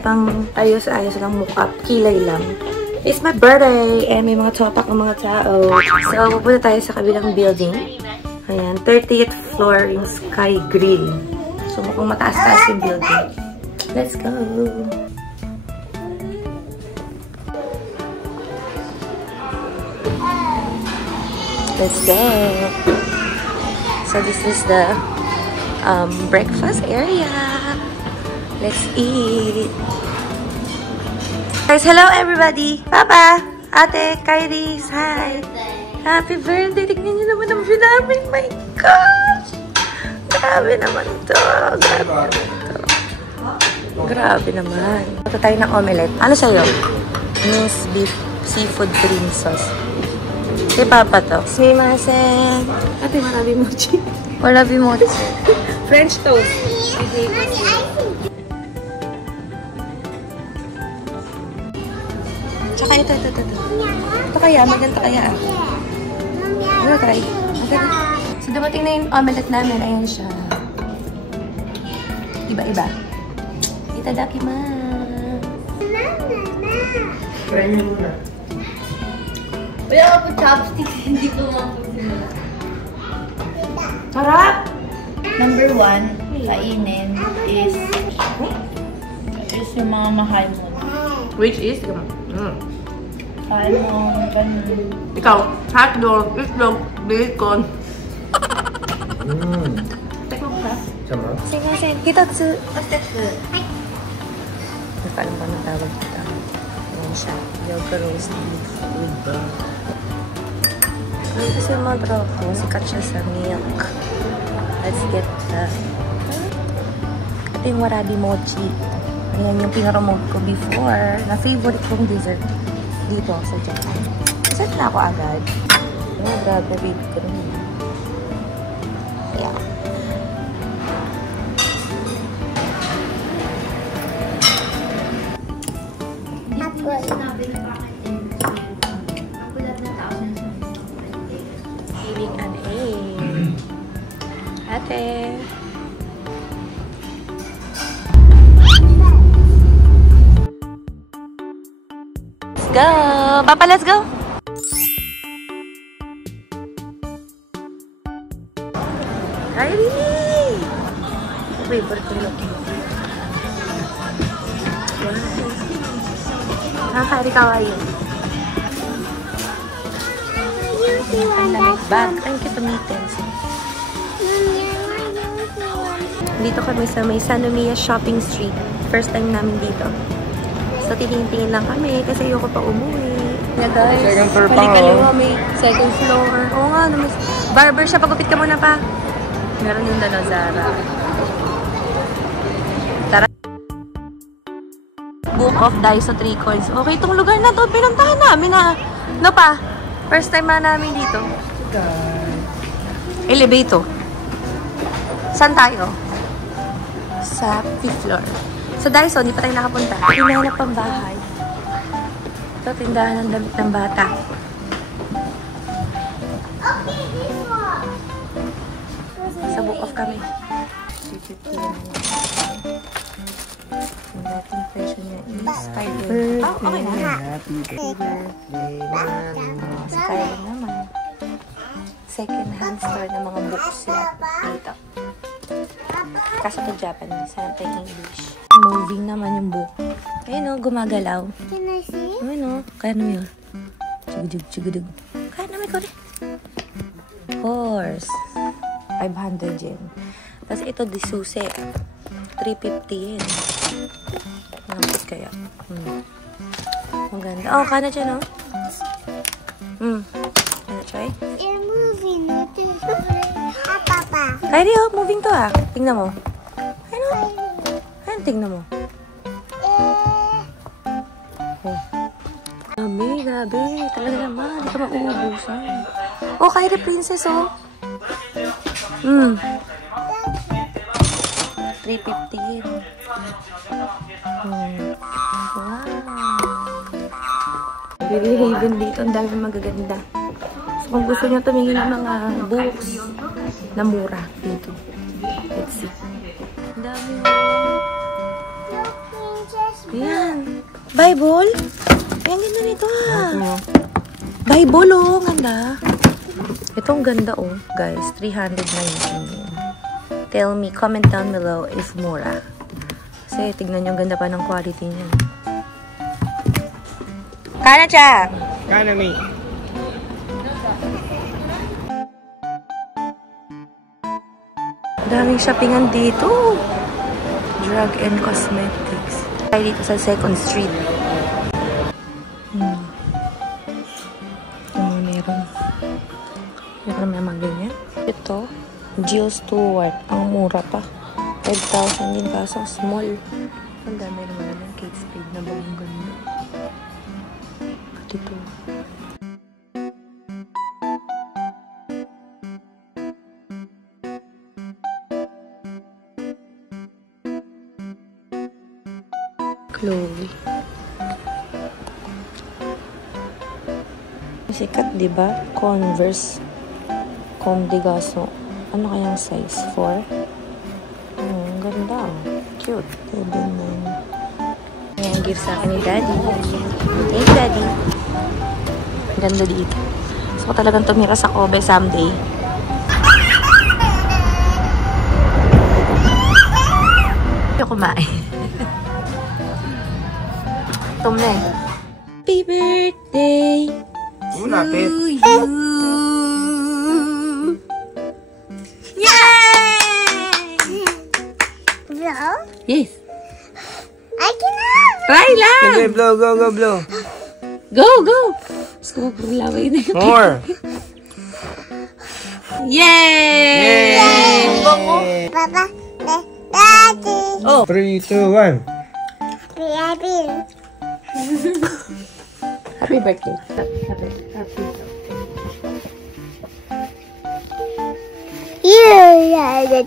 pang ayos-ayos ng mukha. Kilay lang. It's my birthday! And may mga topak ng mga tao. So, pupunta tayo sa kabilang building. Ayan, 30th floor yung Sky Grill. So, mukhang mataas-taas yung building. Let's go! Let's go! So, this is the breakfast area. Let's eat! Guys, hello everybody! Papa! Ate! Kyrie! Hi! Happy birthday! Tignan niyo naman ang view namin! My gosh! Grabe naman to! Grabe naman to! Grabe naman! Ito tayo ng omelette. Ano sa'yo? Miss beef seafood cream sauce. Si Papa to. Sumimasen! Ate, warabi mochi. Warabi mochi. French toast. Tsaka ito. Ito kaya, maganda kaya. Ano try? So, dumating na yung omelette namin. Ayan siya. Iba-iba. Itadakimasu. Try nyo muna. Wala ako po chopsticks. Hindi ko mapasimula. Sarap! Number 1, kainin is yung mga mahal mo. Which is? Salmon, ganun. Ikaw, hotdog, itlog, bacon. Tekmo ka? Sama? Sumimasen. Hitatsu. Hitatsu. Hindi pa alam ba ang tawag dito. Ayan siya. Yoga roast beef with broth. Ano kasi yung mga broth ko? Sikat siya sa milk. Let's get the... Ito yung warabi mochi. Ayan yung pinaromote ko before. Na-favorite kong dessert dito sa Japan. Dessert na ako agad. Ayan, grabe. Baby ko rin. Yeah. Giving an A. Ate. Let's go! Papa, let's go! Kyrie! Favorite ko yung Kyrie, kawaii. Ang lamig bag. Ang cute ang mittens. Dito kami sa may Sanomiya Shopping Street. First time namin dito. So, titingin-tingin lang kami kasi ayoko pa umuwi. Yeah, guys. Second floor pa. Kaliwa may second floor. Oo nga, naman. Barber siya. Pagupit ka muna pa. Meron yung Zara. Tara. Book of Daiso 3 coins. Okay, itong lugar na to. Pinuntahan namin na. No pa? First time na namin dito. Elevator. Saan tayo? Sa 5th floor. Sa Daiso, hindi pa tayo nakapunta. Hinahanap pang bahay. Ito, tindahan ng damit ng bata. Sa book off kami. 350 yan. Ang dating presyo niya is 5. Oh, okay na. Happy birthday. Si Kyle naman. Second hand store ng mga books sila dito. Kaso to Japanese, sana tayo English. Moving naman yung book. Ayun o, gumagalaw. Can I see? Ayun o, kaya naman yun. Chugudug. Kaya naman ko rin. Horse. 500 yen. Tapos ito, disuse. 350 yen. Nakapit kaya. Maganda. Oh, kana dyan o. Ano, try? You're moving. Papa. Kyrie, oh, moving to ah. Tingnan mo. Ano? Ayun, tingnan mo. Oh. Grabe. Talaga naman. Hindi ka mauubusan. Oh, Kyrie Princess, oh. 350 yen. Wow. Very Haven dito. Ang dami magaganda. So, kung gusto nyo tumingin ng mga books na mura dito. Let's see. Ang dami mo. Princess Ayan. Bible? Ay, ang ganda nito Bible, oh. Ganda. Itong ganda, oh. Guys, 319. Tell me, comment down below if mura. Kasi, tignan nyo, ang ganda pa ng quality niya. Kana, cha! Kana, me. Daming shoppingan dito. Drug and cosmetics. Tayo dito sa 2nd Street. Meron. Meron naman ganyan. Ito, Jill Stewart. Ang mura pa. 5,000 din kaso small. Ang dami naman ng Kate Spade na bagong ganda. At ito. Chloe. Sikat, di ba? Converse. Comdegaso. Ano kayang size? 4? Ang ganda. Cute. Pwede na. Ayan, gift sa akin ni Daddy. Hey, Daddy. Ang ganda dito. So, talagang tumira sa Kobe someday. Hindi ako kumain. Tom na eh. Happy birthday Lapit. to you. Yay! Blow? Yes. I cannot. Try lang. Okay, blow, go, go, blow. Go, go. Gusto ko laway na yun. More. Yay! Papa, Daddy. Oh. 3, 2, 1. Baby. Happy birthday. You are the